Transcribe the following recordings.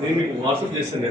నేను మీకు వాట్సాప్ చేస్తాను.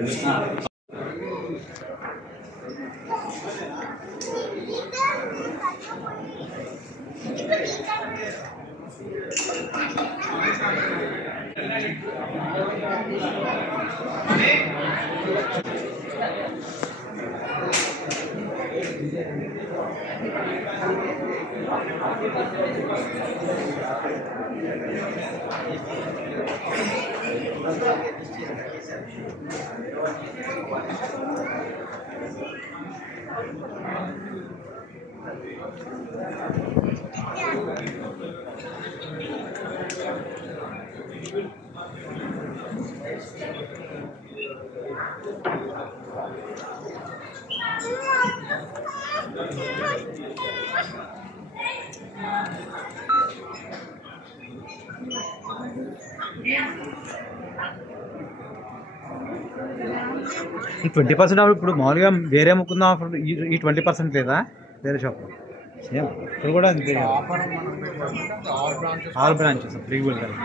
ఈ 20% ఇప్పుడు మామూలుగా వేరే ముకుందాం ఆఫర్ ఈ 20% లేదా వేరే షాప్ సేమ్ ఇక్కడ కూడా అంతే ఆల్ బ్రాంచెస్ ఫ్రీ వెళ్తారు.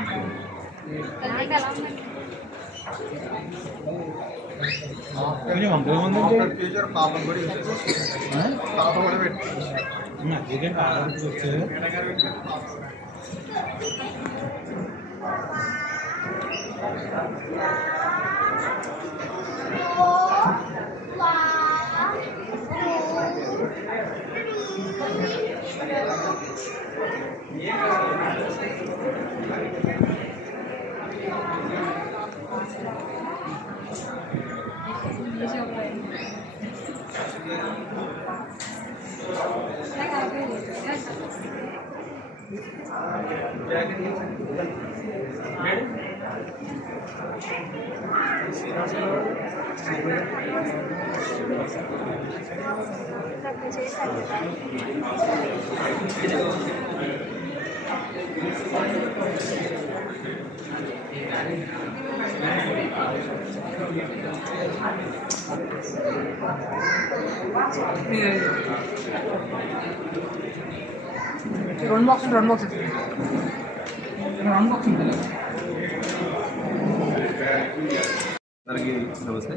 అందరికీ నమస్తే.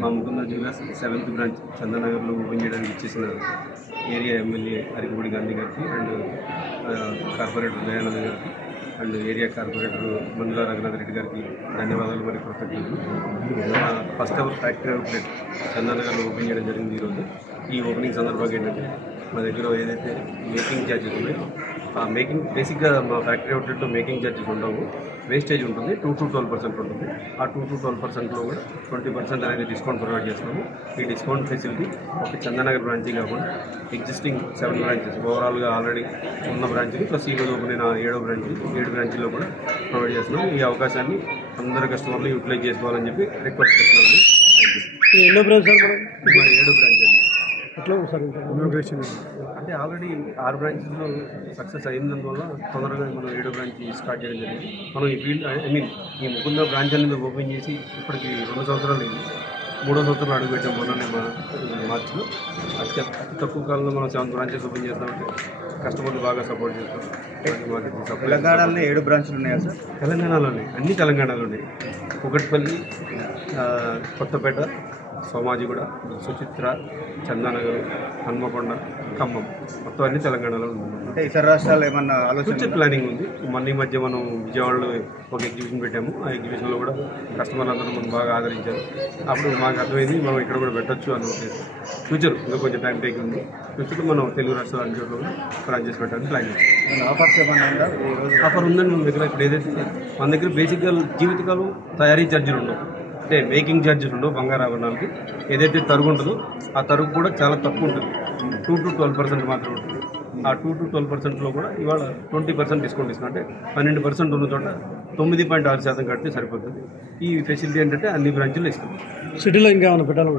మా ముకుంద జ్యువెలర్స్ 7th బ్రాంచ్ చందనగర్లో ఓపెన్ చేయడానికి ఇచ్చేసిన ఏరియా ఎమ్మెల్యే అరికపూడి గాంధీ గారికి అండ్ కార్పొరేటర్ దయానంద గారికి అండ్ ఏరియా కార్పొరేటర్ మందుల రఘునాథ్ రెడ్డి గారికి ధన్యవాదాలు మరి కృతజ్ఞతలు. ఫస్ట్ ఎవర్ ఫ్యాక్టరీ అవుట్లెట్ చందనగర్లో ఓపెన్ చేయడం జరిగింది ఈరోజు. ఈ ఓపెనింగ్ సందర్భంగా ఏంటంటే మా దగ్గర ఏదైతే మేకింగ్ ఛార్జెస్ ఉన్నాయో ఆ మేకింగ్ బేసిక్గా మా ఫ్యాక్టరీ అవుట్లెట్లో మేకింగ్ ఛార్జెస్ ఉండవు, వేస్టేజ్ ఉంటుంది 2 to 12% ఉంటుంది. ఆ 2 to 12%లో కూడా 20% అనేది డిస్కౌంట్ ప్రొవైడ్ చేస్తాము. ఈ డిస్కౌంట్ ఫెసిలిటీ ఒక చందనగర్ బ్రాంచ్ కాకుండా ఎగ్జిస్టింగ్ 7 బ్రాంచెస్ ఓవరాల్గా ఆల్రెడీ ఉన్న బ్రాంచ్కి ప్లస్ ఈరోజు ఓపెన్ అయిన 7 బ్రాంచ్లో కూడా ప్రొవైడ్ చేస్తున్నాము. ఈ అవకాశాన్ని అందరు కస్టమర్లు యూటిలైజ్ చేసుకోవాలని చెప్పి రిక్వెస్ట్ చేస్తున్నాము. ఎన్నో బ్రాంచ్ సార్ మరి 7 బ్రాంచ్ అండి. ఎట్లా సార్ ఇనాగ్రేషన్ అంటే ఆల్రెడీ 6 బ్రాంచెస్లో సక్సెస్ అయినందువల్ల తొందరగా మనం 7 బ్రాంచ్ స్టార్ట్ చేయడం జరిగింది. మనం ఈ ఫీల్డ్ ఈ ముకుంద బ్రాంచ్ అనేది ఓపెన్ చేసి ఇప్పటికి 2 సంవత్సరాలు అయింది. 3వ సంవత్సరంలో అడుగుపెట్టాం మొన్ననే మార్చిలో. అతి తక్కువ కాలంలో మనం 7 బ్రాంచెస్ ఓపెన్ చేస్తామంటే కస్టమర్లు బాగా సపోర్ట్ చేస్తాం. తెలంగాణలో 7 బ్రాంచ్లు ఉన్నాయా సార్? తెలంగాణలోనే అన్ని తెలంగాణలోనే కుకట్పల్లి, కొత్తపేట, సోమాజిగూడ, సుచిత్ర, చందానగర్, హన్మకొండ, ఖమ్మం మొత్తం అన్ని తెలంగాణలో ఉంది. అంటే ఇతర రాష్ట్రాలు ఏమన్నా ఫ్యూచర్ ప్లానింగ్ ఉంది. మొన్న ఈ మధ్య మనం విజయవాడలో ఒక ఎగ్జిబిషన్ పెట్టాము. ఆ ఎగ్జిబిషన్లో కూడా కస్టమర్లు అందరూ మనం బాగా ఆదరించారు. అప్పుడు మాకు అర్థమైంది మనం ఇక్కడ కూడా పెట్టచ్చు అని ఉద్దేశం. ఫ్యూచర్ ఇంకా కొంచెం టైం టేక్ ఉంది. ఫ్యూచర్లో మనం తెలుగు రాష్ట్రాల అన్ని చోట్ల కూడా బ్రాంచెస్ పెట్టడానికి ప్లాన్ చేస్తాం. ఆఫర్స్ ఏమన్నా ఉందా? ఆఫర్ ఉందండి మన దగ్గర. ఇప్పుడు ఏదైతే మన దగ్గర బేసిక్గా జీవితకాలం తయారీ ఛార్జీలు ఉండవు, అంటే మేకింగ్ ఛార్జెస్ ఉండవు. బంగారు ఆభరణాలకి ఏదైతే తరుగు ఉంటుందో ఆ తరుగు కూడా చాలా తక్కువ ఉంటుంది, 2 to 12% మాత్రమే ఉంటుంది. ఆ 2 to 12%లో కూడా ఇవాళ 20% డిస్కౌంట్ ఇస్తున్నాం. అంటే 12% ఉన్న చోట 9.6% కడితే సరిపోతుంది. ఈ ఫెసిలిటీ ఏంటంటే అన్ని బ్రాంచ్లు ఇస్తాం. సిటీలో ఇంకా ఏమైనా పెట్టాలి?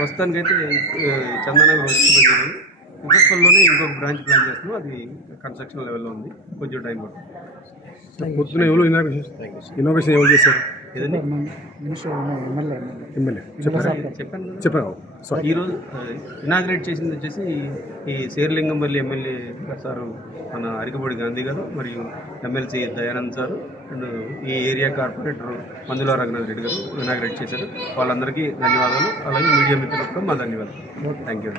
ప్రస్తుతానికైతే చందనగర్ వస్తుంది, కుకట్పల్లిలోనే ఇంకొక బ్రాంచ్ ప్లాన్ చేస్తున్నాం. అది కన్స్ట్రక్షన్ లెవెల్లో ఉంది, కొంచెం టైం పడుతుంది. పొద్దున ఎవరు ఇనాగ్రేషన్ ఎవరు చేశారు? ఏదండి ఎమ్మెల్యే చెప్పాను కదా. చెప్పాను సారీ ఈరోజు ఇనాగ్రేట్ చేసింది వచ్చేసి ఈ శేర్లింగంపల్లి ఎమ్మెల్యే సారు మన అరికపూడి గాంధీ గారు మరియు ఎమ్మెల్సీ దయానంద్ సారు అండ్ ఈ ఏరియా కార్పొరేటర్ మందుల రఘునాథ్ రెడ్డి గారు ఇనాగ్రేట్ చేశారు. వాళ్ళందరికీ ధన్యవాదాలు. అలాగే మీడియా మిత్రులకు కూడా మా ధన్యవాదాలు. థ్యాంక్ యూ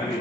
అది